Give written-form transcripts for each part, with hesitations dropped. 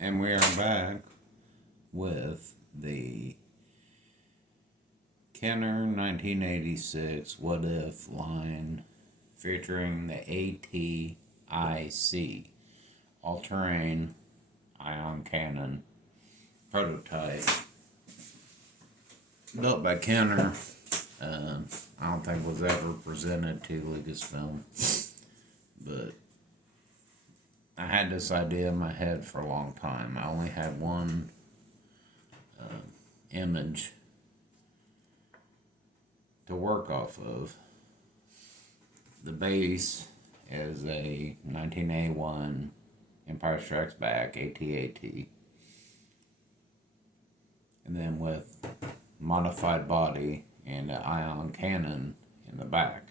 And we are back with the Kenner 1986 What If line featuring the ATIC all-terrain ion cannon prototype built by Kenner. I don't think was ever presented to Lucasfilm, but I had this idea in my head for a long time. I only had one image to work off of. The base is a 1981 Empire Strikes Back AT-AT, and then with modified body and an ion cannon in the back.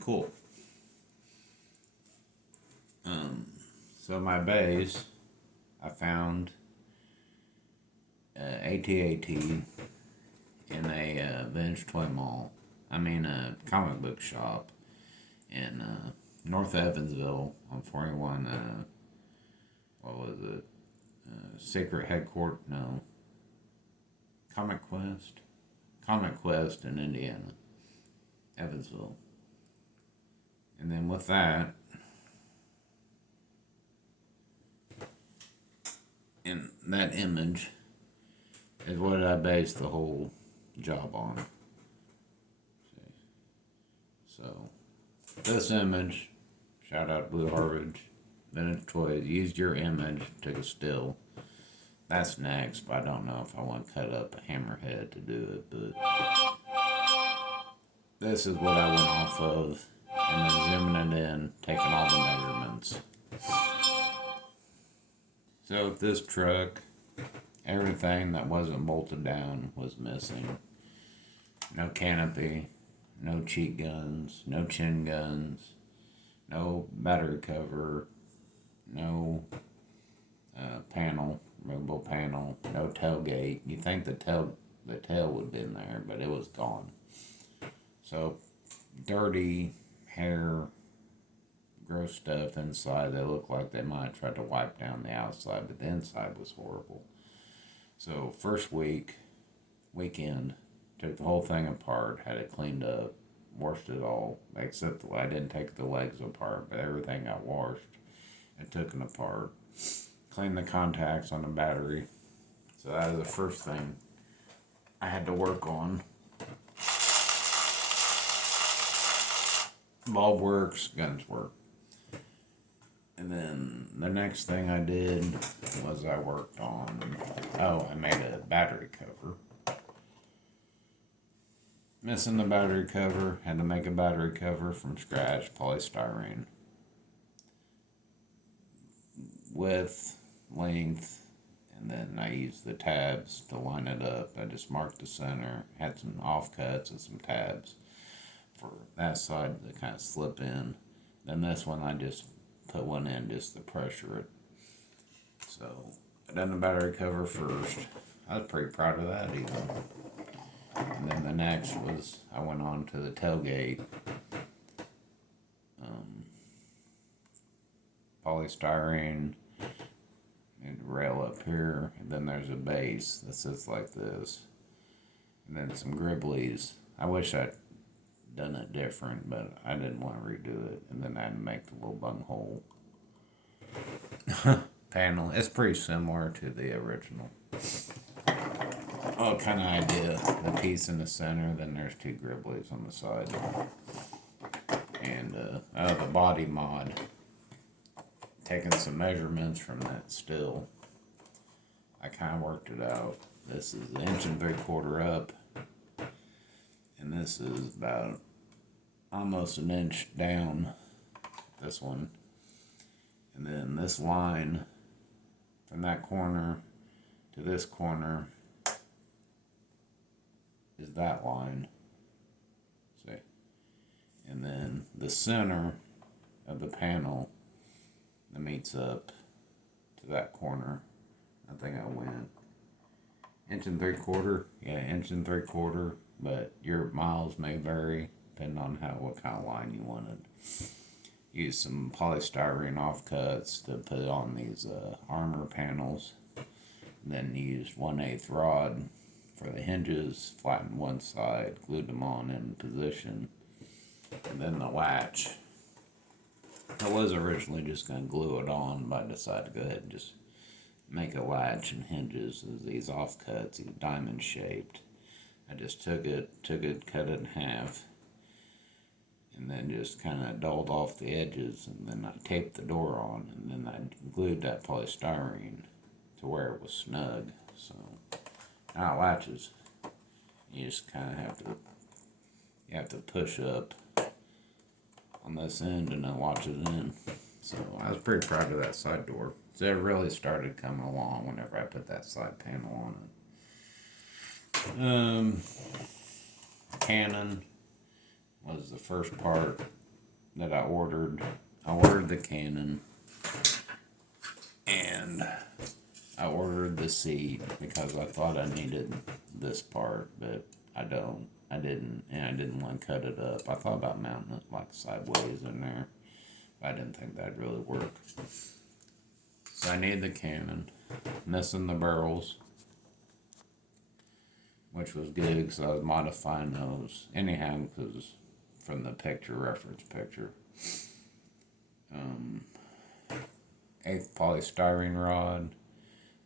Cool. So my base, I found AT-AT in a vintage toy mall. A comic book shop in North Evansville on 41. What was it? Secret Headquarters? No. Comic Quest in Indiana, Evansville. And then with that, and that image is what I based the whole job on. So, this image, shout out Blue Harvard, Vintage Toys, used your image, took a still. That's next, but I don't know if I want to cut up a hammerhead to do it, but this is what I went off of, and then zooming it in, taking all the measurements. So with this truck, everything that wasn't bolted down was missing. No canopy, no cheek guns, no chin guns, no battery cover, no panel, removable panel, no tailgate. You think the tail would have been there, but it was gone. So dirty hair, gross stuff inside that looked like they might have tried to wipe down the outside, but the inside was horrible. So first weekend, took the whole thing apart, had it cleaned up, washed it all, except I didn't take the legs apart, but everything got washed and taken apart. Cleaned the contacts on the battery. So that was the first thing I had to work on. Bulb works, guns work. And then the next thing I did was I worked on, I made a battery cover. Missing the battery cover, had to make a battery cover from scratch, polystyrene. Width, length, and then I used the tabs to line it up. I just marked the center, had some offcuts and some tabs for that side to kind of slip in. Then this one I just put one in just to pressure it. So I done the battery cover first. I was pretty proud of that even. And then the next was I went on to the tailgate. Polystyrene and rail up here, and then there's a base that sits like this, and then some gribblies. I wish I'd done it different, but I didn't want to redo it, and then I had to make the little bunghole panel. It's pretty similar to the original. Oh, kind of idea. The piece in the center, then there's two gribblies on the side, and the body mod. Taking some measurements from that still, I kind of worked it out. This is 1 3/4 up, and this is about almost 1 inch down, this one. And then this line from that corner to this corner is that line. See? And then the center of the panel that meets up to that corner, I think I went 1 3/4. Yeah, 1 3/4. But your miles may vary depending on what kind of line you wanted. Used some polystyrene offcuts to put on these armor panels. Then used 1/8 rod for the hinges, flattened one side, glued them on in position. And then the latch. I was originally just going to glue it on, but I decided to go ahead and just make a latch and hinges as these offcuts, these diamond shaped. I just took it, cut it in half, and then just kind of dulled off the edges, and then I taped the door on, and then I glued that polystyrene to where it was snug. So now it latches. You just kind of have to push up on this end and then watch it in. So I was pretty proud of that side door. So it really started coming along whenever I put that side panel on it. Cannon was the first part that I ordered. I ordered the cannon and I ordered the seat because I thought I needed this part, but I don't. I didn't want to cut it up. I thought about mounting it like sideways in there, but I didn't think that'd really work. So I need the cannon, missing the barrels, which was good because I was modifying those anyhow because from the reference picture. 1/8 polystyrene rod,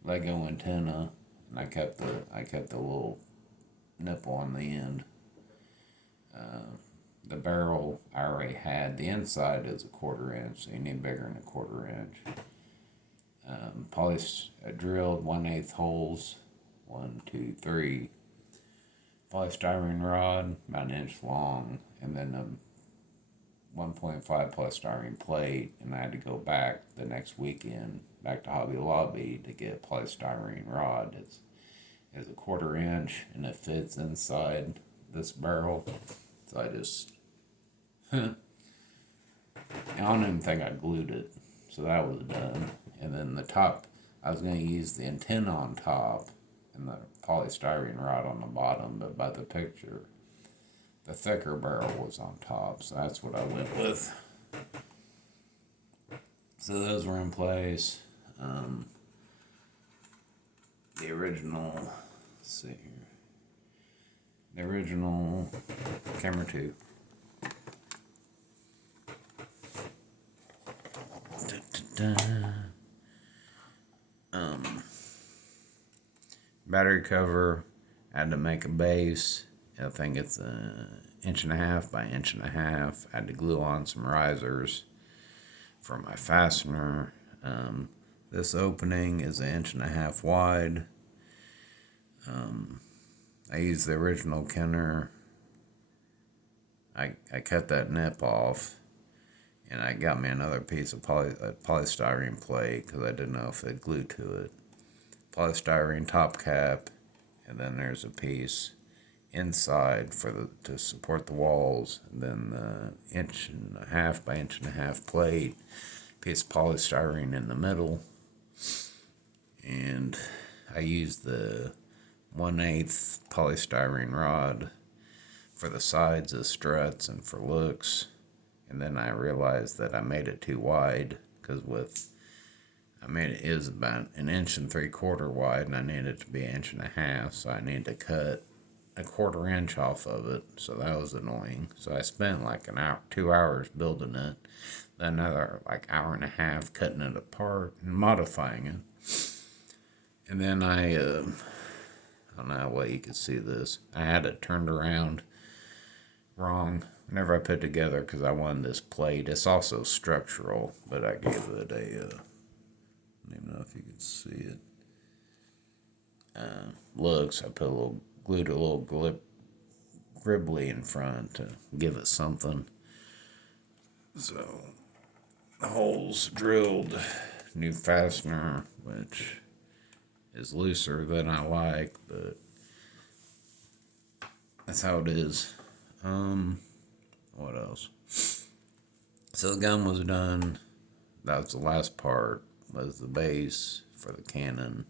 Lego antenna, and I kept the little nipple on the end. The barrel I already had. The inside is a 1/4 inch, so you need bigger than a 1/4 inch. I drilled 1/8 holes, 1, 2, 3. Polystyrene rod, about 1 inch long, and then a 1.5 polystyrene plate, and I had to go back the next weekend, back to Hobby Lobby to get a polystyrene rod. It's a 1/4 inch, and it fits inside this barrel. So I just, I don't even think I glued it. So that was done. And then the top, I was going to use the antenna on top and the polystyrene rod on the bottom, but by the picture, the thicker barrel was on top, so that's what I went with. So those were in place. The original, let's see here, the original camera 2. Battery cover, I had to make a base. I think it's 1.5 inches by 1.5 inches. I had to glue on some risers for my fastener. This opening is 1.5 inches wide. I used the original Kenner. I cut that nip off, and I got me another piece of polystyrene plate because I didn't know if it'd glue to it. Polystyrene top cap, and then there's a piece inside to support the walls, and then the 1.5 by 1.5 inch plate, piece of polystyrene in the middle, and I used the 1/8 polystyrene rod for the sides of struts and for looks, and then I realized that I made it too wide because it is about 1.75 inches wide, and I needed it to be 1.5 inches, so I needed to cut a 1/4 inch off of it, so that was annoying. So I spent like 2 hours building it, then another like 1.5 hours cutting it apart and modifying it. And then I don't know what you could see this. I had it turned around wrong whenever I put it together because I wanted this plate. It's also structural, but I gave it a, I don't even know if you can see it. Looks, I glued a little gribbly in front to give it something. So, the holes drilled, new fastener, which is looser than I like, but that's how it is. What else? So the gun was done. That was the last part, was the base for the cannon.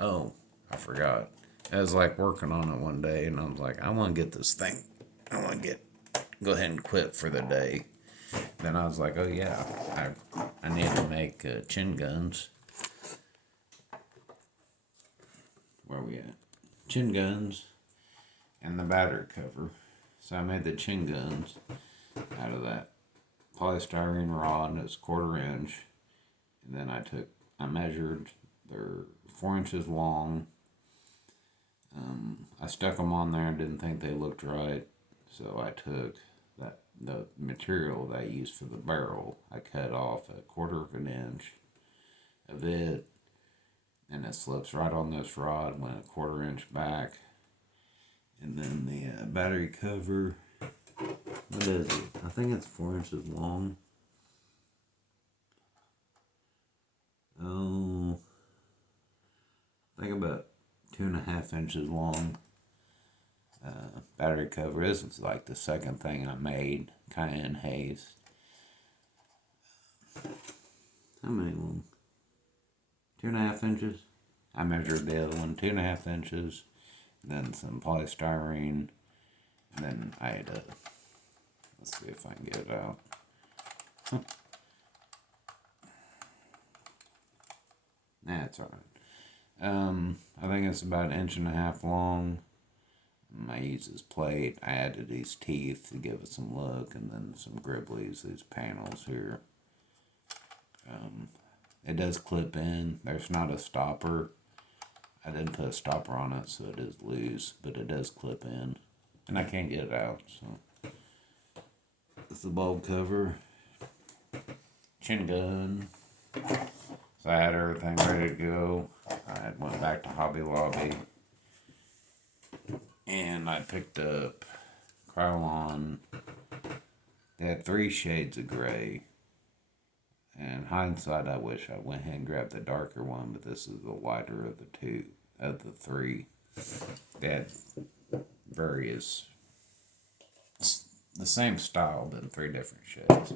Oh, I forgot. I was like working on it one day, and I was like, I want to get this thing. Go ahead and quit for the day. Then I was like, oh yeah, I need to make chin guns. Where we at? Chin guns and the battery cover. So I made the chin guns out of that polystyrene rod. It's 1/4 inch. And then I measured, they're 4 inches long. I stuck them on there and didn't think they looked right. So I took the material that I used for the barrel. I cut off 1/4 inch of it, and it slips right on this rod, went 1/4 inch back. And then the battery cover, what is it? I think it's 4 inches long. Oh, I think about 2.5 inches long. Battery cover. This is like the second thing I made, kind of in haste. How many long? 2.5 inches. I measured the other one, 2.5 inches. Then some polystyrene. And then I had let's see if I can get it out. Nah, it's alright. I think it's about 1.5 inches long. I used this plate. I added these teeth to give it some look, and then some gribblies, these panels here. It does clip in. There's not a stopper. I didn't put a stopper on it, so it is loose, but it does clip in. And I can't get it out, so. It's the bulb cover. Chin gun. So I had everything ready to go. I went back to Hobby Lobby. And I picked up Krylon. They had 3 shades of gray. In hindsight, I wish I went ahead and grabbed the darker one, but this is the lighter of the 3. They had various, the same style, but in 3 different shades.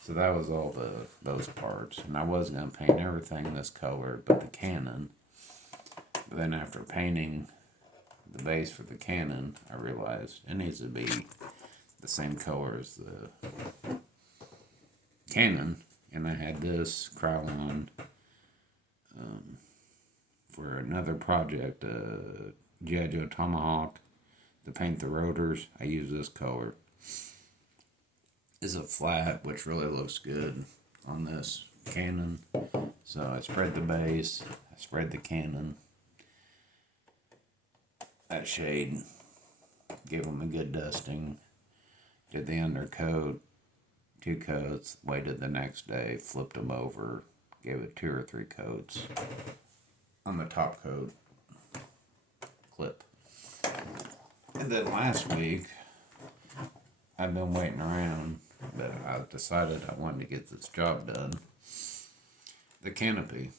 So that was all those parts. And I was going to paint everything this color, but the cannon. But then after painting the base for the cannon, I realized it needs to be the same color as the cannon. And I had this Krylon for another project, G.I. Joe Tomahawk, to paint the rotors. I use this color. It's a flat, which really looks good on this cannon. So I spread the base, I spread the cannon. That shade, gave them a good dusting. Did the undercoat, 2 coats, waited the next day, flipped them over, gave it 2 or 3 coats on the top coat clip. And then last week, I've been waiting around, but I decided I wanted to get this job done. The canopy.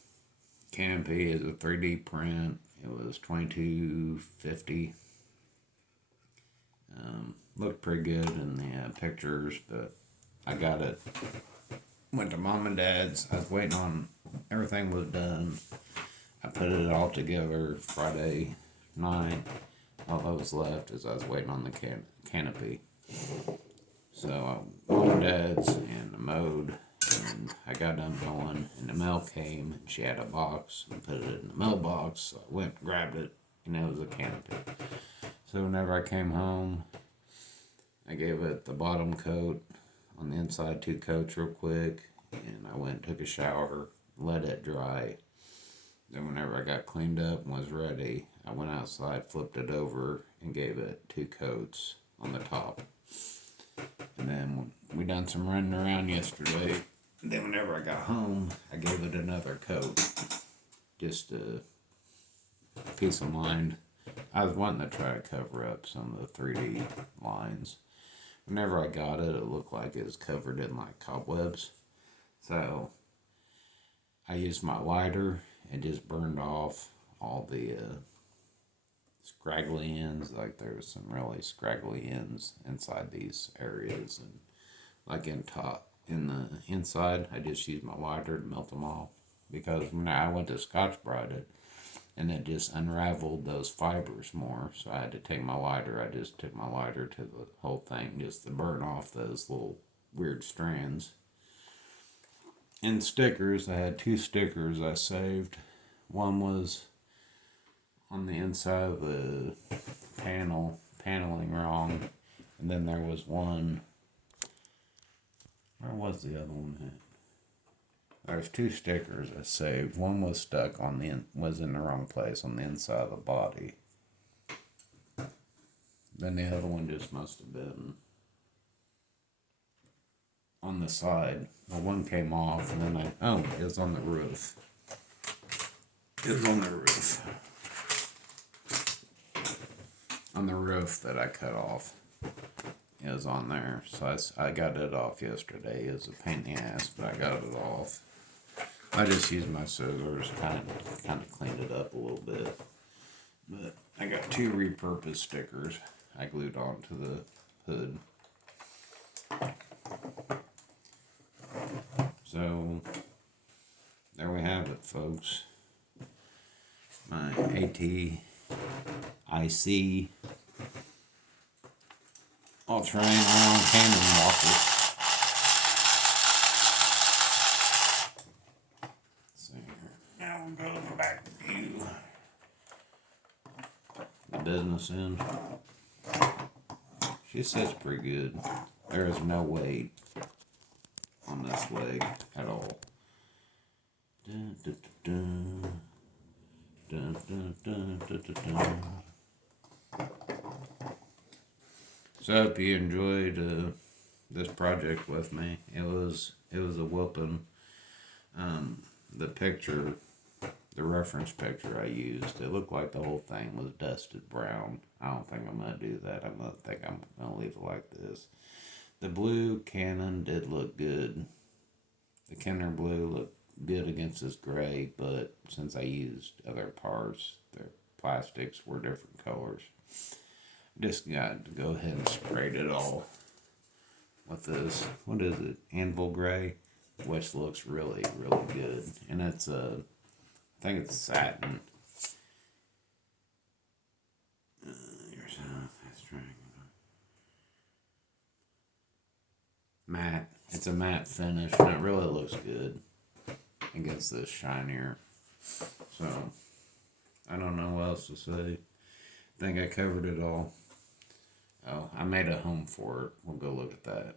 Canopy is a 3D print. It was $22.50. Looked pretty good in the pictures, but I got it. Went to Mom and Dad's. I was waiting on everything was done. I put it all together Friday night. All that was left is I was waiting on the canopy. So I went to Dad's and mowed, and I got done going, and the mail came, and she had a box and put it in the mailbox. So I went and grabbed it, and it was a canopy. So whenever I came home, I gave it the bottom coat, on the inside 2 coats real quick, and I went and took a shower, let it dry. Then whenever I got cleaned up and was ready, I went outside, flipped it over, and gave it 2 coats on the top. And then we done some running around yesterday. And then whenever I got home, I gave it another coat. Just a peace of mind. I was wanting to try to cover up some of the 3D lines. Whenever I got it, it looked like it was covered in like cobwebs. So I used my lighter and just burned off all the scraggly ends. Like there was some really scraggly ends inside these areas, and like in the inside, I just used my lighter to melt them off, because when I went to Scotch-Brite it, and it just unraveled those fibers more. So I had to take my lighter. I just took my lighter to the whole thing just to burn off those little weird strands. And stickers, I had 2 stickers I saved. One was on the inside of the paneling wrong. And then there was one, where was the other one at? There's 2 stickers I saved. One was stuck was in the wrong place on the inside of the body. Then the other one just must have been on the side. Well, one came off, and then it was on the roof. It was on the roof. On the roof that I cut off. It was on there. So I got it off yesterday. It was a pain in the ass, but I got it off. I just used my scissors, kind of cleaned it up a little bit. But I got 2 repurposed stickers I glued onto the hood. So, there we have it, folks. My ATIC all-terrain iron cannon walker. So now we'll go to the back view. The business end. She says pretty good. There is no weight on this leg at all. Dun, dun, dun, dun, dun, dun, dun, dun, dun. So I hope you enjoyed this project with me. It was a whooping. The picture, the reference picture I used, it looked like the whole thing was dusted brown. I don't think I'm gonna do that. I'm gonna leave it like this. The blue Canon did look good. The Kenner blue looked good against this gray, but since I used other parts, their plastics were different colors. Just got to go ahead and sprayed it all with this, what is it, anvil gray, which looks really, really good. And it's I think it's satin. Matte. It's a matte finish, and it really looks good against this shinier. So, I don't know what else to say. I think I covered it all. Oh, I made a home for it. We'll go look at that.